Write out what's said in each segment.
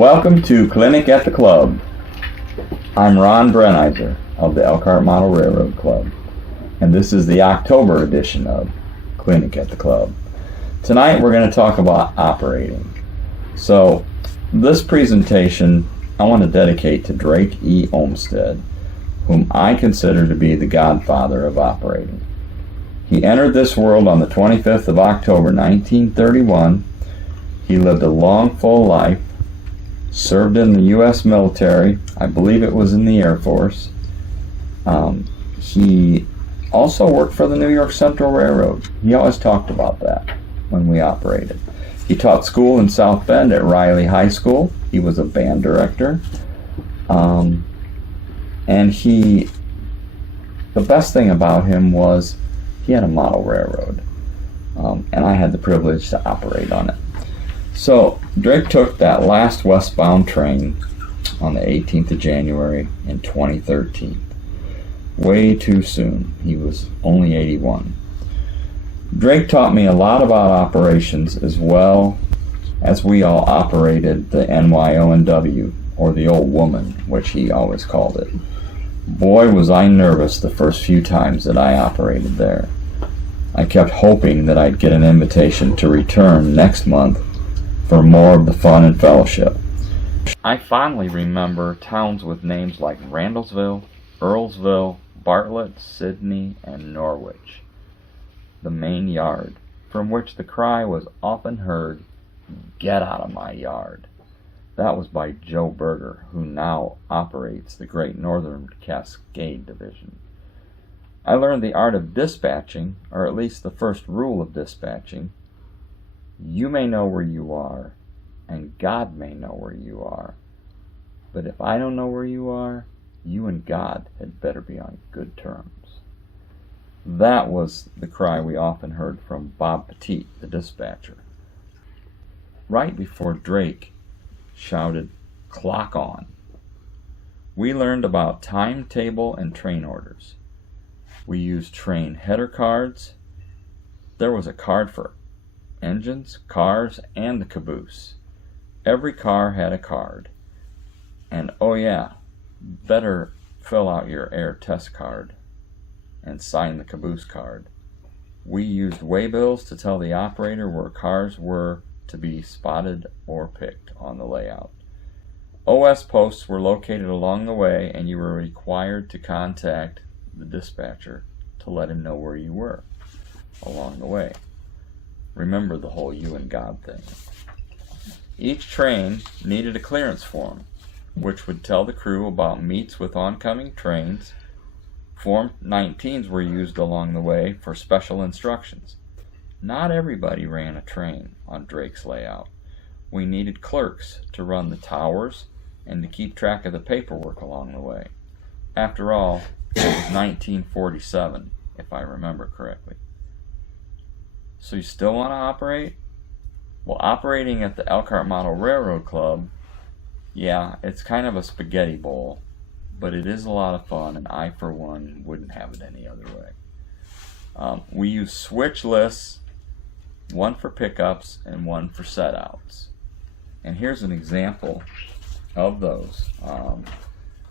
Welcome to Clinic at the Club. I'm Ron Brenizer of the Elkhart Model Railroad Club, and this is the October edition of Clinic at the Club. Tonight we're going to talk about operating. So this presentation I want to dedicate to Drake E. Olmsted, whom I consider to be the godfather of operating. He entered this world on the 25th of October 1931. He lived a long, full life, served in the U.S. military. I believe it was in the Air Force. He also worked for the New York Central Railroad. He always talked about that when we operated. He taught school in South Bend at Riley High School. He was a band director. And the best thing about him was he had a model railroad. And I had the privilege to operate on it. So Drake took that last westbound train on the 18th of January in 2013. Way too soon. He was only 81. Drake taught me a lot about operations, as well as we all operated the NYONW, or the old woman, which he always called it. Boy, was I nervous the first few times that I operated there. I kept hoping that I'd get an invitation to return next month for more of the fun and fellowship. I fondly remember towns with names like Randallsville, Earlsville, Bartlett, Sydney, and Norwich. The main yard, from which the cry was often heard, "Get out of my yard." That was by Joe Berger, who now operates the Great Northern Cascade Division. I learned the art of dispatching, or at least the first rule of dispatching. You may know where you are, and God may know where you are. But if I don't know where you are, you and God had better be on good terms. That was the cry we often heard from Bob Petit, the dispatcher. Right before Drake shouted, "Clock on," we learned about timetable and train orders. We used train header cards. There was a card for engines, cars, and the caboose. Every car had a card. And oh yeah, better fill out your air test card and sign the caboose card. We used waybills to tell the operator where cars were to be spotted or picked on the layout. OS posts were located along the way, and you were required to contact the dispatcher to let him know where you were along the way. Remember the whole you and God thing. Each train needed a clearance form, which would tell the crew about meets with oncoming trains. Form 19s were used along the way for special instructions. Not everybody ran a train on Drake's layout. We needed clerks to run the towers and to keep track of the paperwork along the way. After all, it was 1947, if I remember correctly. So you still want to operate? Well, operating at the Elkhart Model Railroad Club, yeah, it's kind of a spaghetti bowl, but it is a lot of fun, and I, for one, wouldn't have it any other way. We use switch lists, one for pickups and one for setouts. And here's an example of those.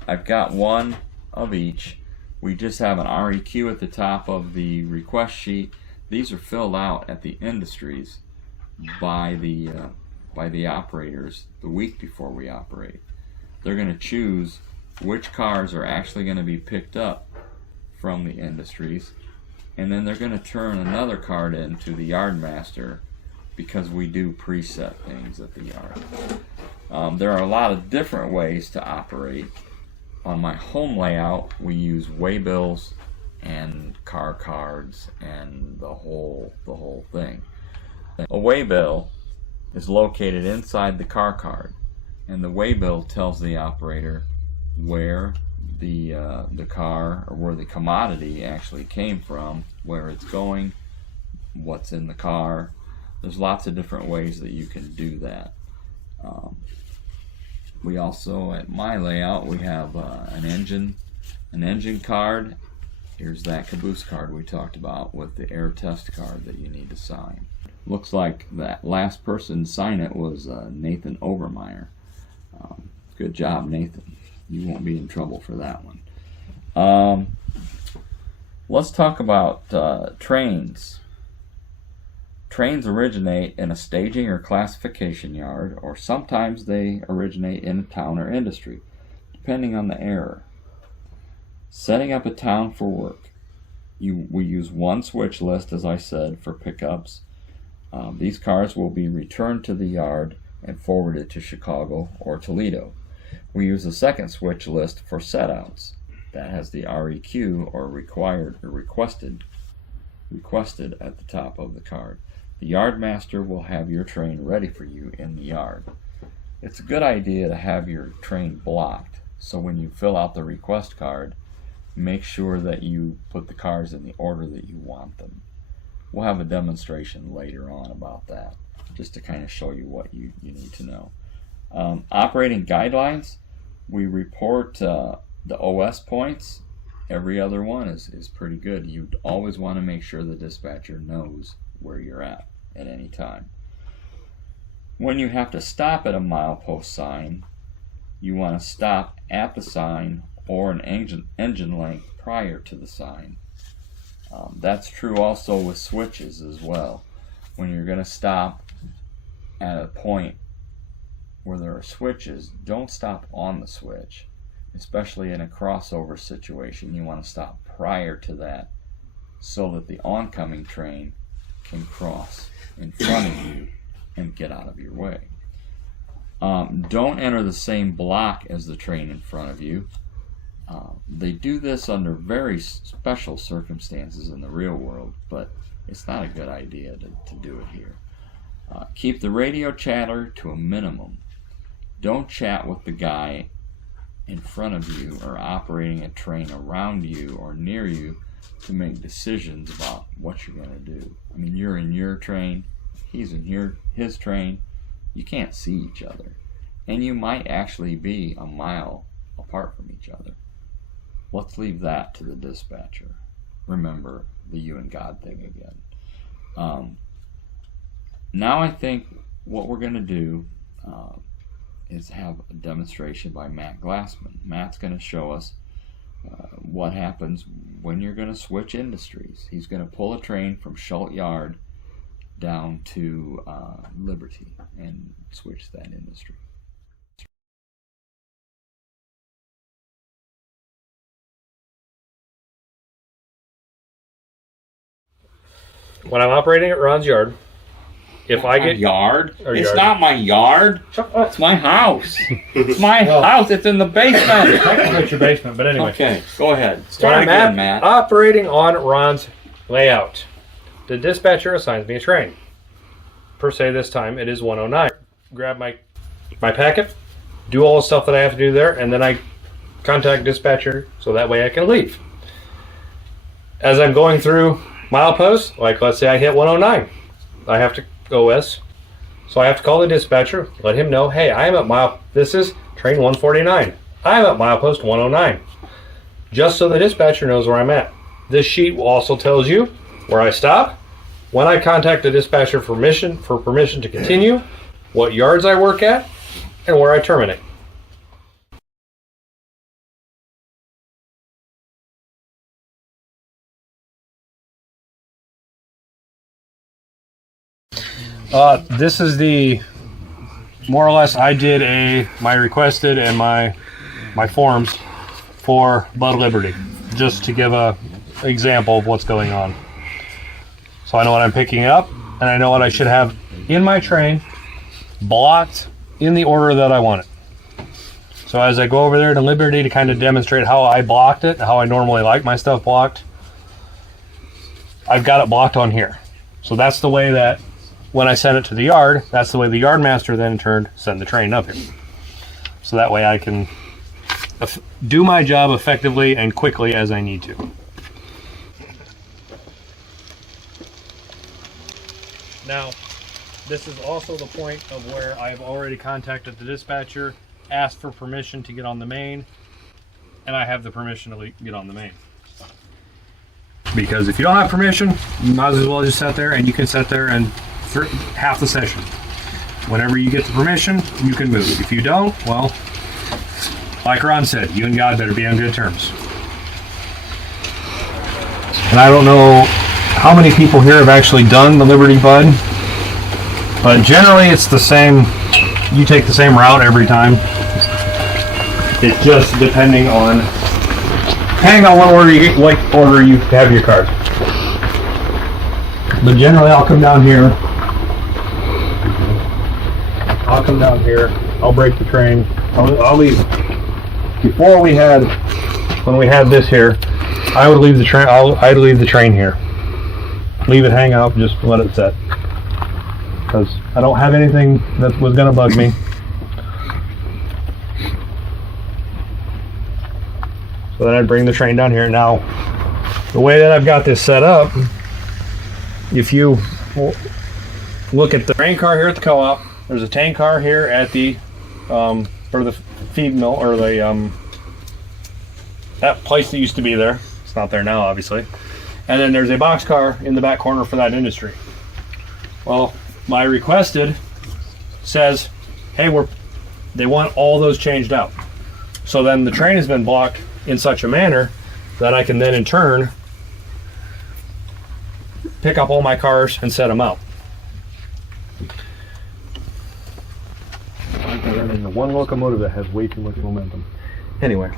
I've got one of each. We just have an REQ at the top of the request sheet. These are filled out at the industries by the operators the week before we operate. They're going to choose which cars are actually going to be picked up from the industries, and then they're going to turn another card in to the yard master, because we do preset things at the yard. There are a lot of different ways to operate. On my home layout, we use waybills and car cards and the whole thing. A waybill is located inside the car card, and the waybill tells the operator where the car, or where the commodity actually came from, where it's going, what's in the car. There's lots of different ways that you can do that. We also, at my layout, we have an engine card. Here's that caboose card we talked about with the air test card that you need to sign. Looks like that last person to sign it was Nathan Overmeyer. Good job, Nathan. You won't be in trouble for that one. Let's talk about trains. Trains originate in a staging or classification yard, or sometimes they originate in a town or industry, depending on the error. Setting up a town for work. We use one switch list, as I said, for pickups. These cars will be returned to the yard and forwarded to Chicago or Toledo. We use a second switch list for setouts. That has the REQ, or required or requested at the top of the card. The yard master will have your train ready for you in the yard. It's a good idea to have your train blocked, so when you fill out the request card, make sure that you put the cars in the order that you want them. We'll have a demonstration later on about that, just to kind of show you what you need to know. Operating guidelines, we report the OS points. Every other one is pretty good. You always want to make sure the dispatcher knows where you're at any time. When you have to stop at a milepost sign, you want to stop at the sign or an engine length prior to the sign. That's true also with switches as well. When you're going to stop at a point where there are switches, don't stop on the switch. Especially in a crossover situation, you want to stop prior to that so that the oncoming train can cross in front of you and get out of your way. Don't enter the same block as the train in front of you. They do this under very special circumstances in the real world, but it's not a good idea to do it here. Keep the radio chatter to a minimum. Don't chat with the guy in front of you or operating a train around you or near you to make decisions about what you're going to do. I mean, you're in your train, he's in his train. You can't see each other, and you might actually be a mile apart from each other. Let's leave that to the dispatcher. Remember the you and God thing again. Now I think what we're going to do is have a demonstration by Matt Glassman. Matt's going to show us what happens when you're going to switch industries. He's going to pull a train from Schult Yard down to Liberty and switch that industry. When I'm operating at Ron's yard, if I get yard, it's yard. not my yard. Shut up. It's my house. It's my house. It's in the basement. Technically it's your basement, but anyway. Okay, go ahead. When Start I'm again, Matt. operating on Ron's layout, the dispatcher assigns me a train. Per se, this time it is 109. Grab my packet, do all the stuff that I have to do there, and then I contact dispatcher so that way I can leave. As I'm going through mileposts, like let's say I hit 109, I have to OS, so I have to call the dispatcher, let him know, hey, I am at this is train 149. I am at milepost 109. Just so the dispatcher knows where I'm at. This sheet also tells you where I stop, when I contact the dispatcher for permission to continue, what yards I work at, and where I terminate. This is the more or less I did my requested and my forms for Bud Liberty, just to give a example of what's going on. So I know what I'm picking up, and I know what I should have in my train, blocked in the order that I want it. So as I go over there to Liberty to kind of demonstrate how I blocked it, how I normally like my stuff blocked, I've got it blocked on here. So that's the way that when I send it to the yard, that's the way the yard master then in turn send the train up here. So that way I can do my job effectively and quickly as I need to. Now, this is also the point of where I've already contacted the dispatcher, asked for permission to get on the main, and I have the permission to get on the main. Because if you don't have permission, you might as well just sit there, and you can sit there and for half the session. Whenever you get the permission, you can move. If you don't, well, like Ron said, you and God better be on good terms. And I don't know how many people here have actually done the Liberty Bud, but generally it's the same. You take the same route every time. It's just depending on what order you have your cars. But generally, I'll come down here. I'll break the train. I'll leave. Before when we had this here, I would leave the train. I'd leave the train here. Leave it hang out. Just let it set. Because I don't have anything that was going to bug me. So then I'd bring the train down here. Now, the way that I've got this set up, if you look at the train car here at the co-op, there's a tank car here at the for the feed mill, or the that place that used to be there. It's not there now, obviously. And then there's a box car in the back corner for that industry. Well, my requested says, hey, they want all those changed out. So then the train has been blocked in such a manner that I can then in turn pick up all my cars and set them out. And the one locomotive that has way too much momentum. Anyway.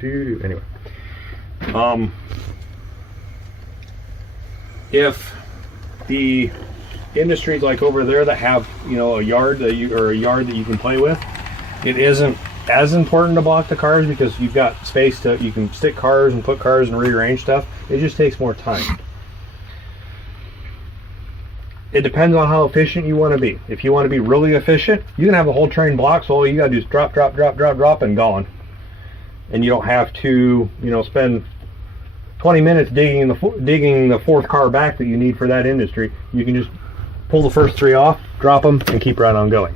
Anyway, if the industries like over there that have, you know, a yard that you can play with, it isn't as important to block the cars because you've got space you can stick cars and put cars and rearrange stuff. It just takes more time. It depends on how efficient you want to be. If you want to be really efficient, you can have the whole train blocked, so all you gotta do is drop, and gone. And you don't have to, you know, spend 20 minutes digging the fourth car back that you need for that industry. You can just pull the first three off, drop them, and keep right on going.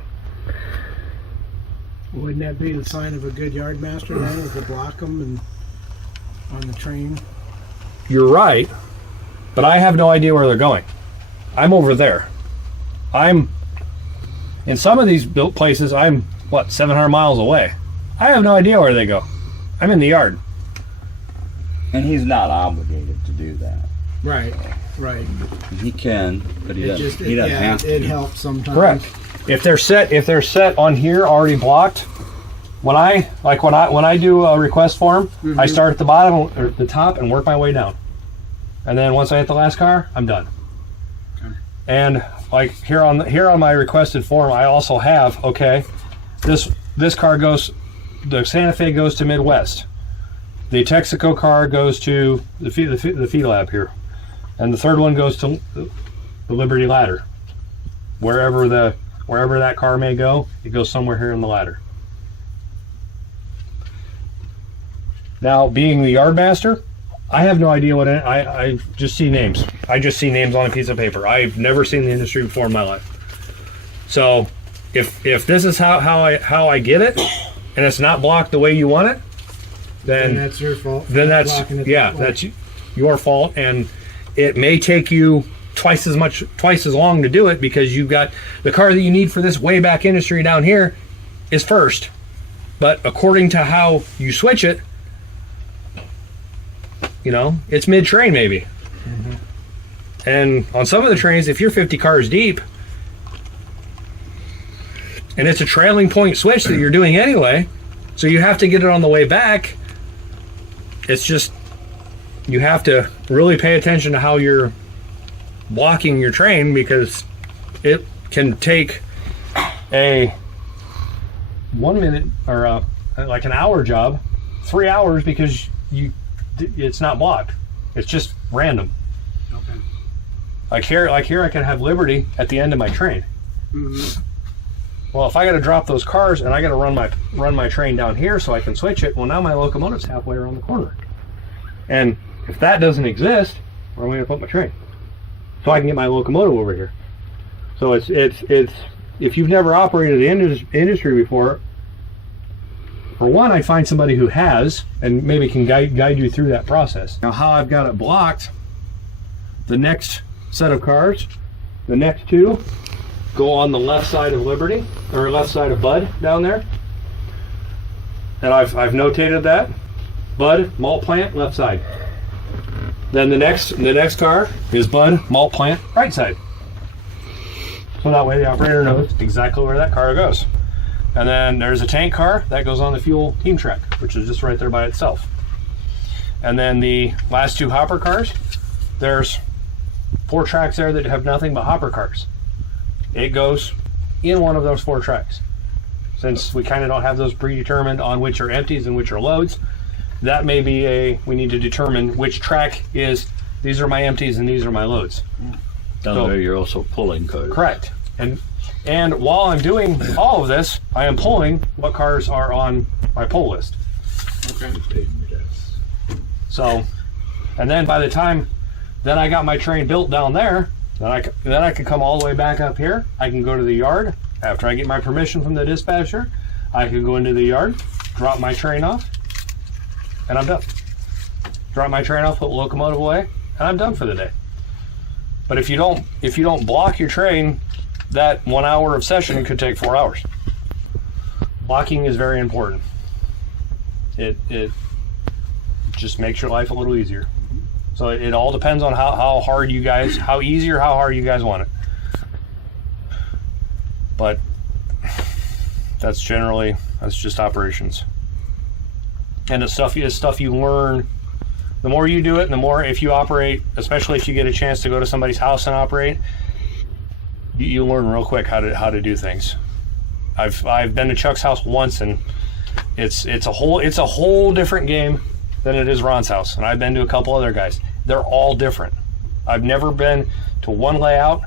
Wouldn't that be the sign of a good yard master then, is to block them and on the train? You're right, but I have no idea where they're going. I'm over there. In some of these built places, I'm 700 miles away. I have no idea where they go. I'm in the yard. And he's not obligated to do that. Right. He can, but he doesn't have to. It helps sometimes. Correct. If they're set on here already blocked, when I do a request form, I start at the bottom or the top and work my way down. And then once I hit the last car, I'm done. Okay. And like here on my requested form, I also have, this car goes, the Santa Fe goes to Midwest. The Texaco car goes to the feed lab here. And the third one goes to the Liberty ladder. Wherever that car may go, it goes somewhere here in the ladder. Now, being the yard master, I have no idea I just see names. I just see names on a piece of paper. I've never seen the industry before in my life. So if this is how I get it, and it's not blocked the way you want it, then that's your fault. Then that's your fault, and it may take you twice as long to do it because you've got the car that you need for this way back industry down here is first. But according to how you switch it, you know, it's mid-train maybe. Mm-hmm. And on some of the trains, if you're 50 cars deep, and it's a trailing point switch that you're doing anyway, so you have to get it on the way back, it's just, you have to really pay attention to how you're blocking your train because it can take a 1 minute or like an hour job, 3 hours because it's not blocked. It's just random. Okay. Like here I can have Liberty at the end of my train. Mm-hmm. Well, if I got to drop those cars and I got to run my train down here so I can switch it, well, now my locomotive's halfway around the corner. And if that doesn't exist, where am I going to put my train? so I can get my locomotive over here. So it's if you've never operated the industry before, for one, I'd find somebody who has and maybe can guide you through that process. Now, how I've got it blocked, the next set of cars, the next two, go on the left side of Liberty, or left side of Bud down there. And I've notated that. Bud, malt plant, left side. Then the next car is Bud, malt plant, right side. So that way the operator knows exactly where that car goes. And then there's a tank car that goes on the fuel team track, which is just right there by itself. And then the last two hopper cars, there's 4 tracks there that have nothing but hopper cars. It goes in one of those 4 tracks. Since we kind of don't have those predetermined on which are empties and which are loads, that may be we need to determine which track is, these are my empties and these are my loads. Down there you're also pulling cars. Correct. And while I'm doing all of this, I am pulling what cars are on my pull list. Okay. So, and then by the time then I got my train built down there, then I can come all the way back up here. I can go to the yard after I get my permission from the dispatcher. I can go into the yard, drop my train off, and I'm done. Drop my train off, put the locomotive away, and I'm done for the day. But if you don't block your train, that 1 hour of session could take 4 hours. Blocking is very important. It just makes your life a little easier. So it all depends on how hard you guys, how easy or how hard you guys want it. But that's just operations. And it's stuff you learn. The more you do it, the more, if you operate, especially if you get a chance to go to somebody's house and operate, you learn real quick how to do things. I've been to Chuck's house once, and it's a whole different game than it is Ron's house. And I've been to a couple other guys. They're all different. I've never been to one layout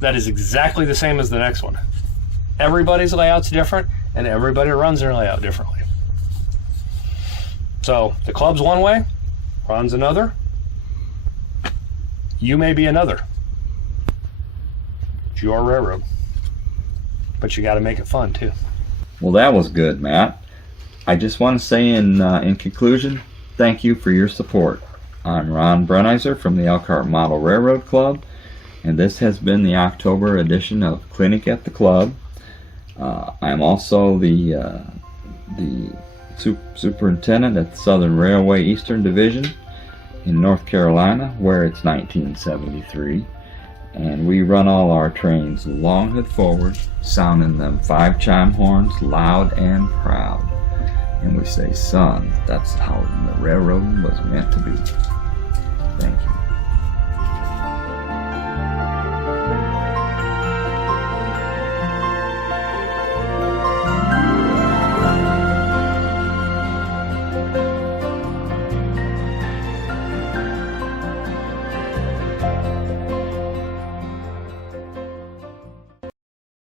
that is exactly the same as the next one. Everybody's layout's different, and everybody runs their layout differently. So the club's one way, Ron's another. You may be another. It's your railroad. But you got to make it fun too. Well, that was good, Matt. I just want to say in conclusion, thank you for your support. I'm Ron Bruneiser from the Elkhart Model Railroad Club, and this has been the October edition of Clinic at the Club. I'm also the superintendent at the Southern Railway Eastern Division in North Carolina, where it's 1973. And we run all our trains long and forward, sounding them 5 chime horns loud and proud. And we say, son, that's how the railroad was meant to be. Thank you.